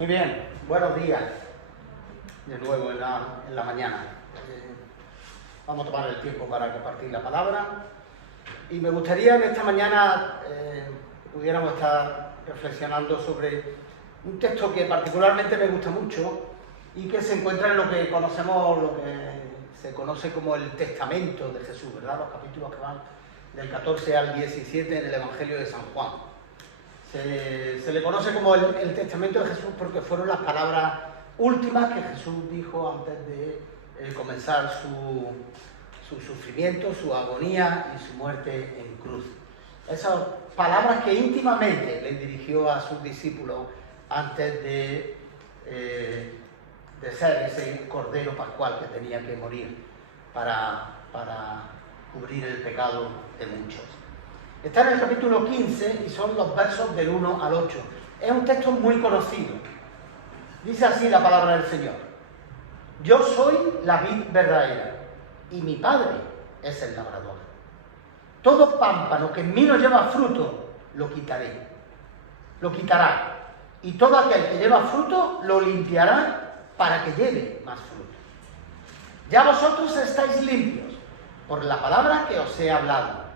Muy bien, buenos días de nuevo en la mañana. Vamos a tomar el tiempo para compartir la palabra y me gustaría en esta mañana pudiéramos estar reflexionando sobre un texto que particularmente me gusta mucho y que se encuentra en lo que conocemos, lo que se conoce como el Testamento de Jesús, ¿verdad? Los capítulos que van del 14 al 17 en el Evangelio de San Juan. Se le conoce como el Testamento de Jesús porque fueron las palabras últimas que Jesús dijo antes de comenzar su sufrimiento, su agonía y su muerte en cruz. Esas palabras que íntimamente le dirigió a sus discípulos antes de ser ese cordero pascual que tenía que morir para cubrir el pecado de muchos. Está en el capítulo 15 y son los versos del 1 al 8. Es un texto muy conocido. Dice así la palabra del Señor: Yo soy la vid verdadera y mi Padre es el labrador. Todo pámpano que en mí no lleva fruto, lo quitará. Y todo aquel que lleva fruto, lo limpiará para que lleve más fruto. Ya vosotros estáis limpios por la palabra que os he hablado.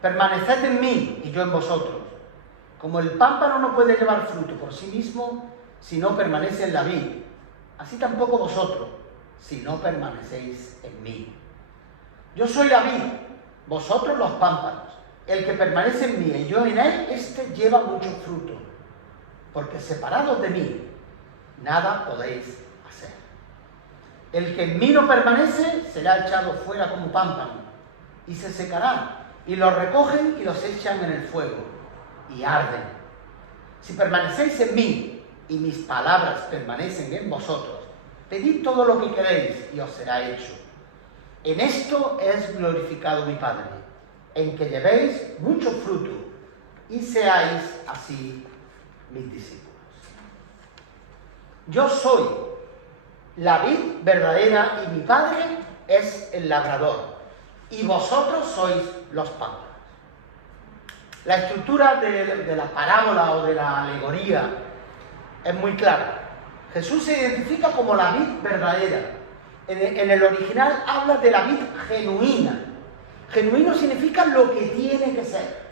Permaneced en mí y yo en vosotros. Como el pámpano no puede llevar fruto por sí mismo si no permanece en la vid, así tampoco vosotros si no permanecéis en mí. Yo soy la vid, vosotros los pámpanos. El que permanece en mí y yo en él, éste lleva mucho fruto, porque separados de mí, nada podéis hacer. El que en mí no permanece será echado fuera como pámpano y se secará. Y los recogen y los echan en el fuego, y arden. Si permanecéis en mí, y mis palabras permanecen en vosotros, pedid todo lo que queréis, y os será hecho. En esto es glorificado mi Padre, en que llevéis mucho fruto, y seáis así mis discípulos. Yo soy la vid verdadera, y mi Padre es el labrador. Y vosotros sois los pámpanos. La estructura de la parábola o de la alegoría es muy clara. Jesús se identifica como la vid verdadera. En el original habla de la vid genuina. Genuino significa lo que tiene que ser.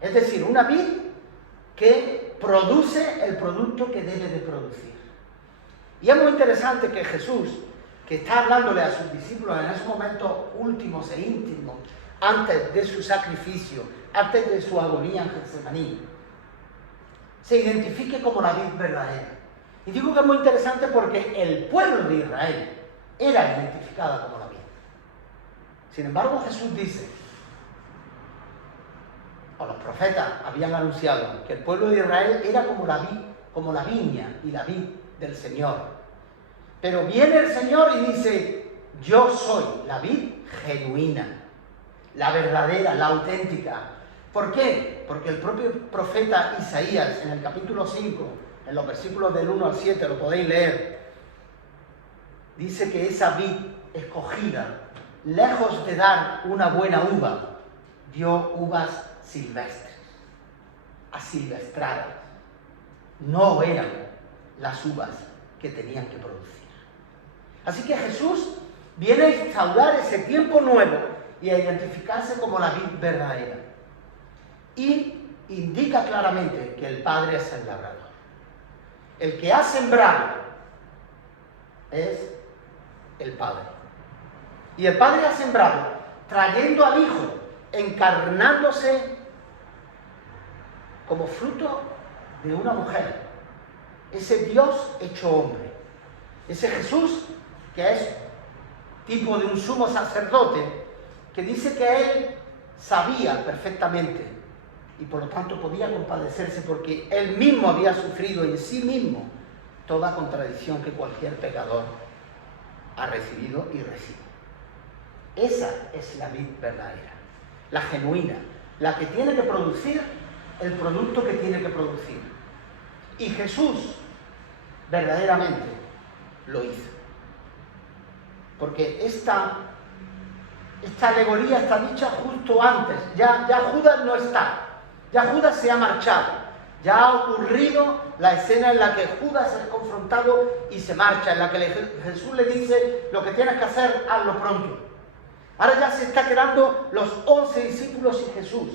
Es decir, una vid que produce el producto que debe de producir. Y es muy interesante que Jesús, que está hablándole a sus discípulos en esos momentos últimos e íntimos, antes de su sacrificio, antes de su agonía en Getsemaní, se identifique como la vid verdadera. Y digo que es muy interesante porque el pueblo de Israel era identificada como la vid. Sin embargo, Jesús dice, o los profetas habían anunciado, que el pueblo de Israel era como la viña y la vid del Señor. Pero viene el Señor y dice, yo soy la vid genuina, la verdadera, la auténtica. ¿Por qué? Porque el propio profeta Isaías, en el capítulo 5, en los versículos del 1 al 7, lo podéis leer, dice que esa vid escogida, lejos de dar una buena uva, dio uvas silvestres, asilvestradas. No eran las uvas que tenían que producir. Así que Jesús viene a instaurar ese tiempo nuevo y a identificarse como la vid verdadera. Y indica claramente que el Padre es el labrador. El que ha sembrado es el Padre. Y el Padre ha sembrado trayendo al Hijo, encarnándose como fruto de una mujer. Ese Dios hecho hombre. Ese Jesús que es tipo de un sumo sacerdote, que dice que él sabía perfectamente y por lo tanto podía compadecerse porque él mismo había sufrido en sí mismo toda contradicción que cualquier pecador ha recibido y recibe. Esa es la vid verdadera, la genuina, la que tiene que producir el producto que tiene que producir. Y Jesús verdaderamente lo hizo. Porque esta alegoría está dicha justo antes. Ya Judas no está. Ya Judas se ha marchado. Ya ha ocurrido la escena en la que Judas es confrontado y se marcha, en la que Jesús le dice: lo que tienes que hacer, hazlo pronto. Ahora ya se está quedando los 11 discípulos y Jesús.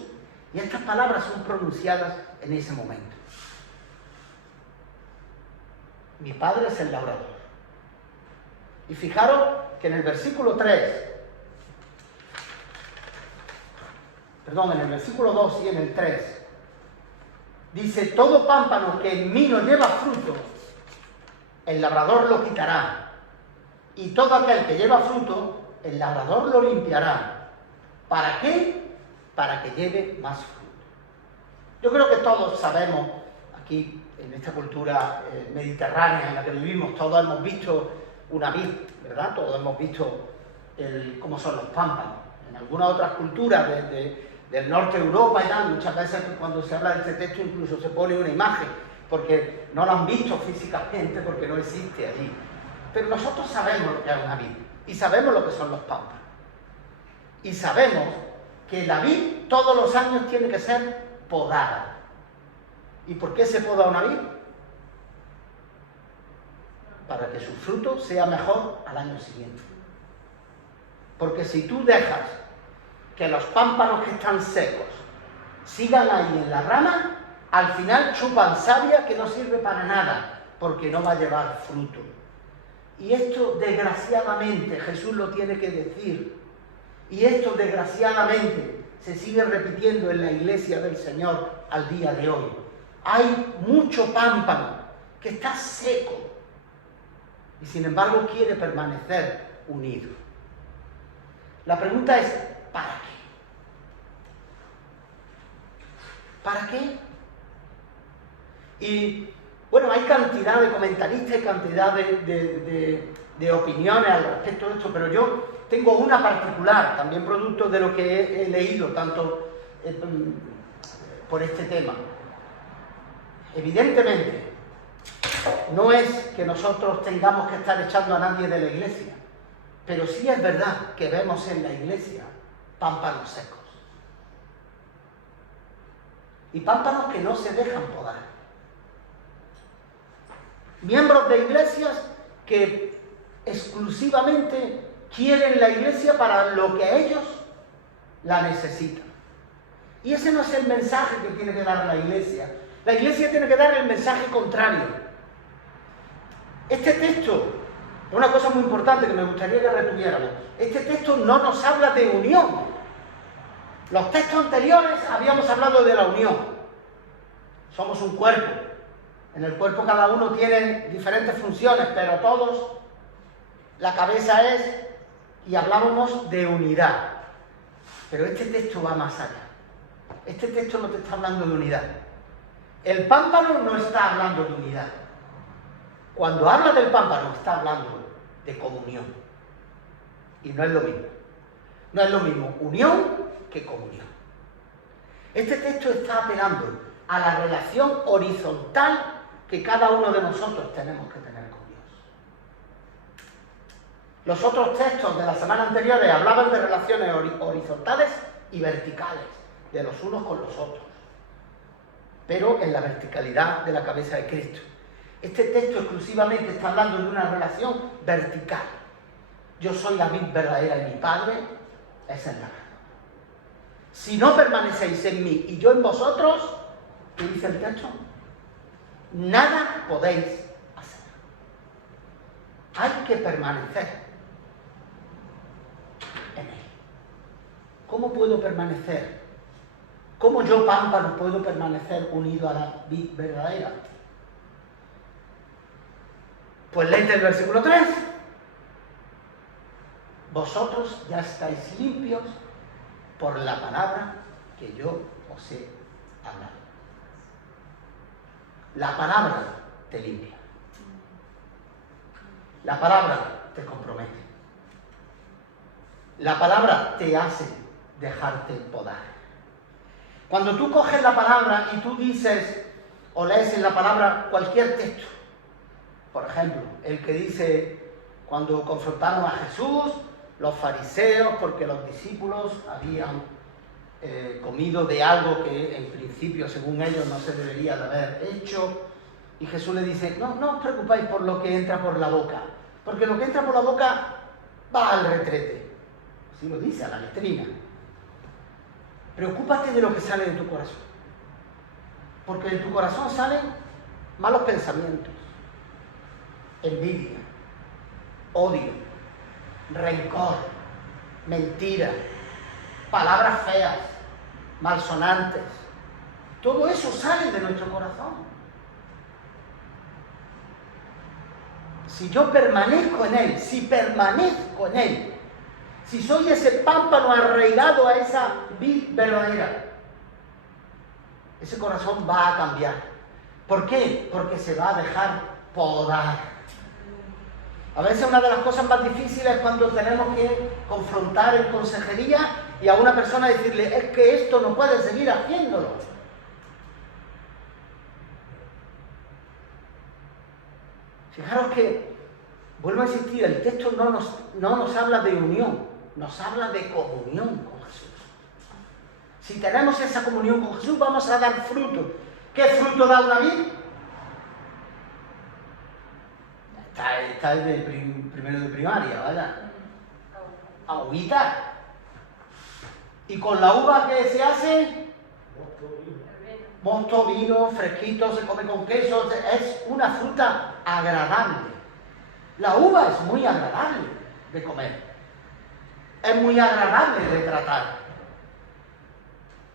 Y estas palabras son pronunciadas en ese momento. Mi Padre es el labrador. Y fijaros que en el versículo 3, en el versículo 2 y en el 3, dice: todo pámpano que en mí no lleva fruto, el labrador lo quitará. Y todo aquel que lleva fruto, el labrador lo limpiará. ¿Para qué? Para que lleve más fruto. Yo creo que todos sabemos, aquí en esta cultura mediterránea en la que vivimos, todos hemos visto una vid, ¿verdad? Todos hemos visto cómo son los pámpanos. En algunas otras culturas del norte de Europa y tal, muchas veces cuando se habla de este texto incluso se pone una imagen, porque no lo han visto físicamente, porque no existe allí. Pero nosotros sabemos lo que es una vid, y sabemos lo que son los pámpanos. Y sabemos que la vid todos los años tiene que ser podada. ¿Y por qué se poda una vid? Para que su fruto sea mejor al año siguiente. Porque si tú dejas que los pámpanos que están secos sigan ahí en la rama, al final chupan savia que no sirve para nada, porque no va a llevar fruto. Y esto, desgraciadamente, Jesús lo tiene que decir. Y esto, desgraciadamente, se sigue repitiendo en la iglesia del Señor al día de hoy. Hay mucho pámpano que está seco y sin embargo quiere permanecer unido. La pregunta es: ¿para qué? ¿Para qué? Y bueno, hay cantidad de comentaristas y cantidad de opiniones al respecto de esto, pero yo tengo una particular, también producto de lo que he leído tanto por este tema. Evidentemente, no es que nosotros tengamos que estar echando a nadie de la iglesia, pero sí es verdad que vemos en la iglesia pámpanos secos. Y pámpanos que no se dejan podar. Miembros de iglesias que exclusivamente quieren la iglesia para lo que ellos la necesitan. Y ese no es el mensaje que tiene que dar la iglesia. La iglesia tiene que dar el mensaje contrario. Este texto es una cosa muy importante que me gustaría que retuviéramos. Este texto no nos habla de unión. Los textos anteriores habíamos hablado de la unión. Somos un cuerpo. En el cuerpo cada uno tiene diferentes funciones, pero todos, la cabeza es, y hablábamos de unidad. Pero este texto va más allá. Este texto no te está hablando de unidad. El pámpano no está hablando de unidad. Cuando habla del pámpano está hablando de comunión. Y no es lo mismo. No es lo mismo unión que comunión. Este texto está apelando a la relación horizontal que cada uno de nosotros tenemos que tener con Dios. Los otros textos de la semana anterior hablaban de relaciones horizontales y verticales, de los unos con los otros, pero en la verticalidad de la cabeza de Cristo. Este texto exclusivamente está hablando de una relación vertical. Yo soy la vid verdadera y mi Padre es el labrador. Si no permanecéis en mí y yo en vosotros, ¿qué dice el texto? Nada podéis hacer. Hay que permanecer en él. ¿Cómo puedo permanecer? ¿Cómo yo, pámpano, puedo permanecer unido a la vid verdadera? Pues léete el versículo 3. Vosotros ya estáis limpios por la palabra que yo os he hablado. La palabra te limpia. La palabra te compromete. La palabra te hace dejarte podar. Cuando tú coges la palabra y tú dices o lees en la palabra cualquier texto, por ejemplo, el que dice cuando confrontaron a Jesús, los fariseos, porque los discípulos habían comido de algo que en principio, según ellos, no se debería de haber hecho. Y Jesús le dice, no os preocupéis por lo que entra por la boca, porque lo que entra por la boca va al retrete. Así lo dice, a la letrina. Preocúpate de lo que sale de tu corazón, porque de tu corazón salen malos pensamientos, envidia, odio, rencor, mentira, palabras feas, malsonantes. Todo eso sale de nuestro corazón. Si yo permanezco en Él, si permanezco en Él, si soy ese pámpano arraigado a esa vid verdadera, ese corazón va a cambiar. ¿Por qué? Porque se va a dejar podar. A veces una de las cosas más difíciles es cuando tenemos que confrontar en consejería y a una persona decirle, es que esto no puede seguir haciéndolo. Fijaros que, vuelvo a insistir, el texto no nos habla de unión, nos habla de comunión con Jesús. Si tenemos esa comunión con Jesús, vamos a dar fruto. ¿Qué fruto da una vid? Está de primero de primaria, ¿verdad? Agüita. ¿Y con la uva qué se hace? Mosto, vino, fresquito, se come con queso. Es una fruta agradable. La uva es muy agradable de comer. Es muy agradable de tratar.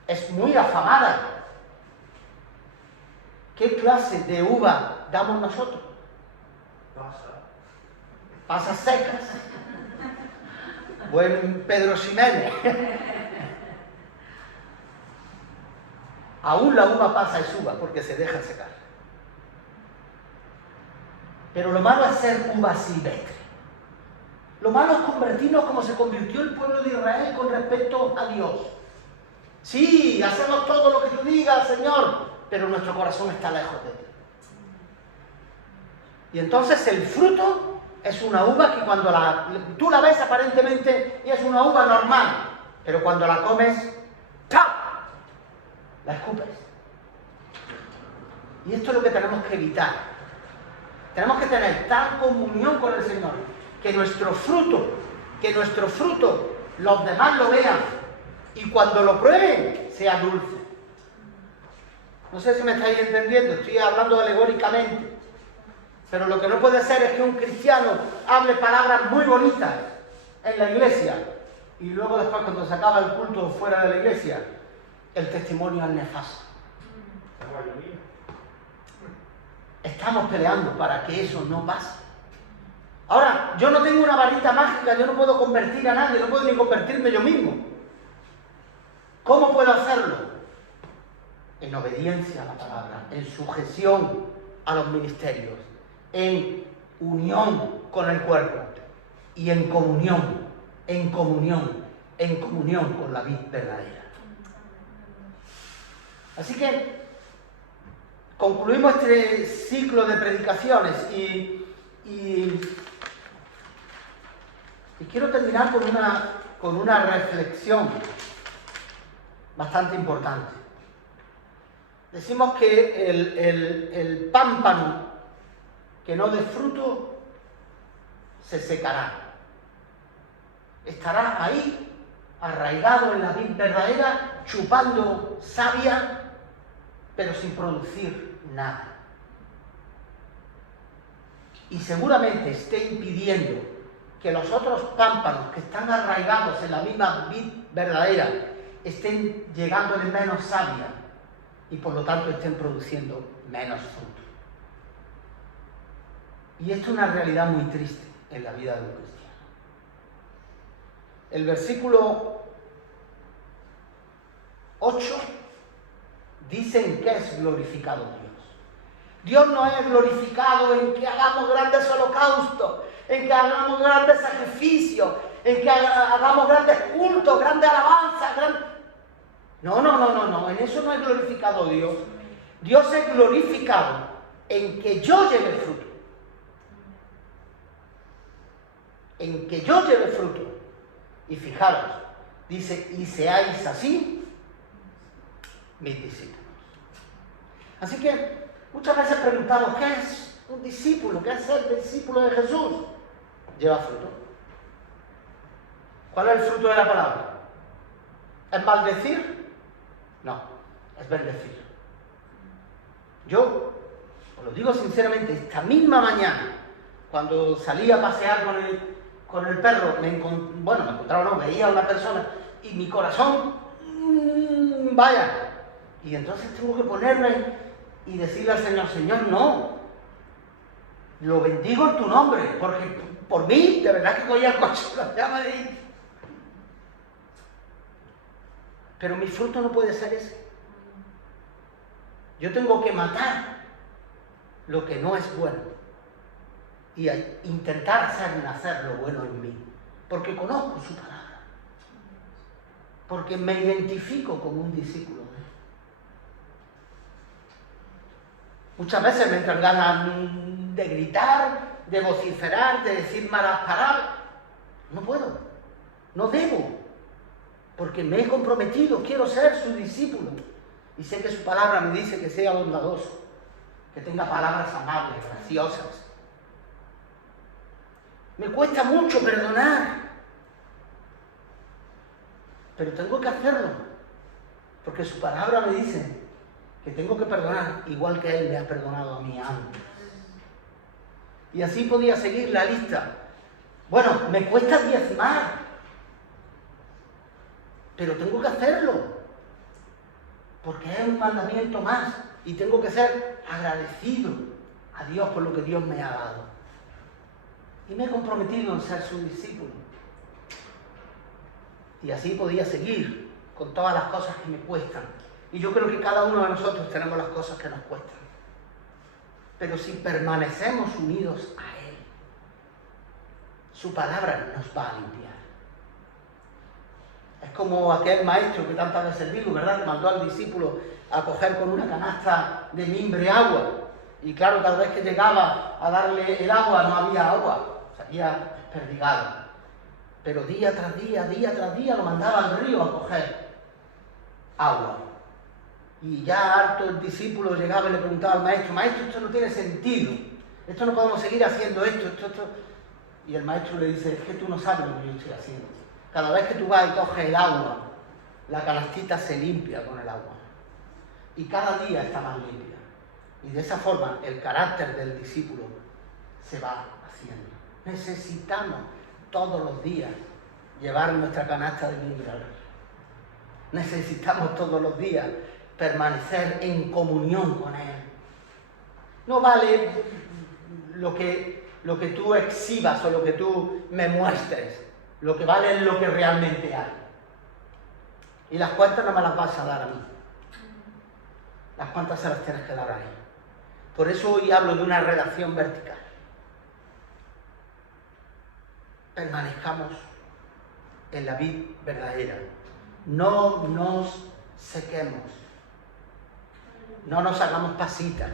Es muy afamada. ¿Qué clase de uva damos nosotros? Pasas secas. Buen Pedro Ximénez. Aún la uva pasa es uva porque se deja secar. Pero lo malo es ser uva silvestre. Lo malo es convertirnos como se convirtió el pueblo de Israel con respecto a Dios. Sí, hacemos todo lo que tú digas, Señor, pero nuestro corazón está lejos de ti. Y entonces el fruto es una uva que cuando tú la ves aparentemente y es una uva normal, pero cuando la comes, ¡chao!, la escupes. Y esto es lo que tenemos que evitar. Tenemos que tener tal comunión con el Señor que nuestro fruto, los demás lo vean y cuando lo prueben, sea dulce. No sé si me estáis entendiendo, estoy hablando alegóricamente. Pero lo que no puede ser es que un cristiano hable palabras muy bonitas en la iglesia y luego después cuando se acaba el culto fuera de la iglesia, el testimonio es nefasto. Estamos peleando para que eso no pase. Ahora, yo no tengo una varita mágica, yo no puedo convertir a nadie, no puedo ni convertirme yo mismo. ¿Cómo puedo hacerlo? En obediencia a la palabra, en sujeción a los ministerios, en unión con el cuerpo y en comunión con la vid verdadera. Así que concluimos este ciclo de predicaciones y quiero terminar con una reflexión bastante importante. Decimos que el pámpano que no dé fruto se secará. Estará ahí, arraigado en la vid verdadera, chupando savia, pero sin producir nada. Y seguramente esté impidiendo que los otros pámpanos que están arraigados en la misma vid verdadera estén llegándole menos savia y por lo tanto estén produciendo menos fruto. Y esto es una realidad muy triste en la vida de un cristiano. El versículo 8 dice en qué es glorificado Dios. Dios no es glorificado en que hagamos grandes holocaustos, en que hagamos grandes sacrificios, en que hagamos grandes cultos, grandes alabanzas. No, en eso no es glorificado Dios. Dios es glorificado en que yo lleve fruto. En que yo lleve fruto. Y fijaros, dice, y seáis así mis discípulos. Así que muchas veces preguntamos, ¿qué es un discípulo? ¿Qué es ser discípulo de Jesús? Lleva fruto. ¿Cuál es el fruto de la palabra? ¿Es maldecir? No, es bendecir. Yo, os lo digo sinceramente, esta misma mañana, cuando salí a pasear con el perro, me encontraba, no, veía a una persona y mi corazón, vaya. Y entonces tengo que ponerme y decirle al Señor, Señor, no, lo bendigo en tu nombre, porque por mí, de verdad que cogía el coche, lo llama de ahí. Pero mi fruto no puede ser ese. Yo tengo que matar lo que no es bueno y intentar hacer nacer lo bueno en mí, porque conozco su palabra, porque me identifico como un discípulo de él. Muchas veces me entran ganas de gritar, de vociferar, de decir malas palabras. No puedo, no debo, porque me he comprometido, quiero ser su discípulo. Y sé que su palabra me dice que sea bondadoso, que tenga palabras amables, graciosas. Me cuesta mucho perdonar, pero tengo que hacerlo, porque su palabra me dice que tengo que perdonar, igual que Él me ha perdonado a mí antes. Y así podía seguir la lista. Bueno, me cuesta diezmar, pero tengo que hacerlo, porque es un mandamiento más, y tengo que ser agradecido a Dios por lo que Dios me ha dado. Y me he comprometido en ser su discípulo. Y así podía seguir con todas las cosas que me cuestan. Y yo creo que cada uno de nosotros tenemos las cosas que nos cuestan. Pero si permanecemos unidos a Él, su palabra nos va a limpiar. Es como aquel maestro que tantas veces digo, ¿verdad? Que mandó al discípulo a coger con una canasta de mimbre agua. Y claro, cada vez que llegaba a darle el agua no había agua, se había desperdigado. Pero día tras día lo mandaba al río a coger agua. Y ya harto el discípulo llegaba y le preguntaba al maestro, maestro, esto no tiene sentido, esto no podemos seguir haciendo esto. Y el maestro le dice, es que tú no sabes lo que yo estoy haciendo. Cada vez que tú vas y coges el agua, la canastita se limpia con el agua. Y cada día está más limpia. Y de esa forma el carácter del discípulo se va haciendo. Necesitamos todos los días llevar nuestra canasta de mimbre al río. Necesitamos todos los días permanecer en comunión con Él. No vale lo que tú exhibas o lo que tú me muestres. Lo que vale es lo que realmente hay. Y las cuentas no me las vas a dar a mí. Las cuentas se las tienes que dar a Él. Por eso hoy hablo de una relación vertical. Permanezcamos en la vid verdadera. No nos sequemos. No nos hagamos pasitas.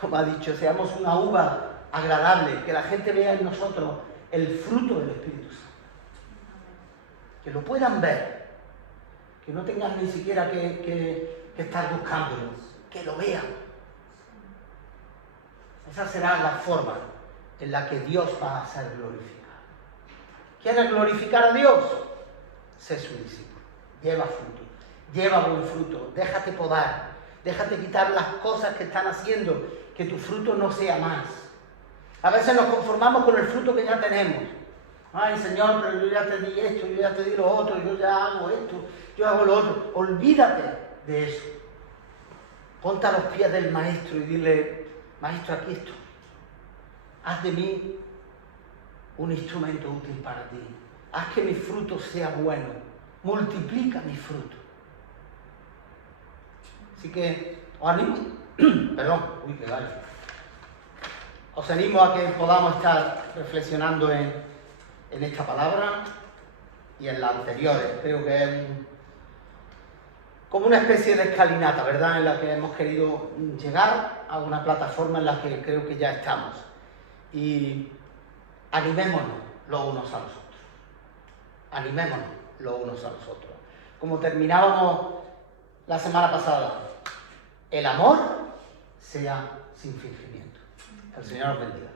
Como ha dicho, seamos una uva agradable, que la gente vea en nosotros el fruto del Espíritu Santo. Que lo puedan ver. Que no tengan ni siquiera que estar buscándolo. Que lo vean. Esa será la forma en la que Dios va a ser glorificado. ¿Quieres glorificar a Dios? Sé su discípulo. Lleva fruto. Lleva buen fruto. Déjate podar. Déjate quitar las cosas que están haciendo que tu fruto no sea más. A veces nos conformamos con el fruto que ya tenemos. Ay, Señor, pero yo ya te di esto, yo ya te di lo otro, yo ya hago esto, yo hago lo otro. Olvídate de eso. Ponte a los pies del Maestro y dile, Maestro, aquí estoy. Haz de mí un instrumento útil para ti. Haz que mi fruto sea bueno. Multiplica mi fruto. Así que os animo, os animo a que podamos estar reflexionando en esta palabra y en las anteriores. Creo que es como una especie de escalinata, ¿verdad?, en la que hemos querido llegar a una plataforma en la que creo que ya estamos. Y animémonos los unos a los otros. Animémonos los unos a los otros. Como terminábamos la semana pasada. El amor sea sin fingimiento. Que el Señor os bendiga.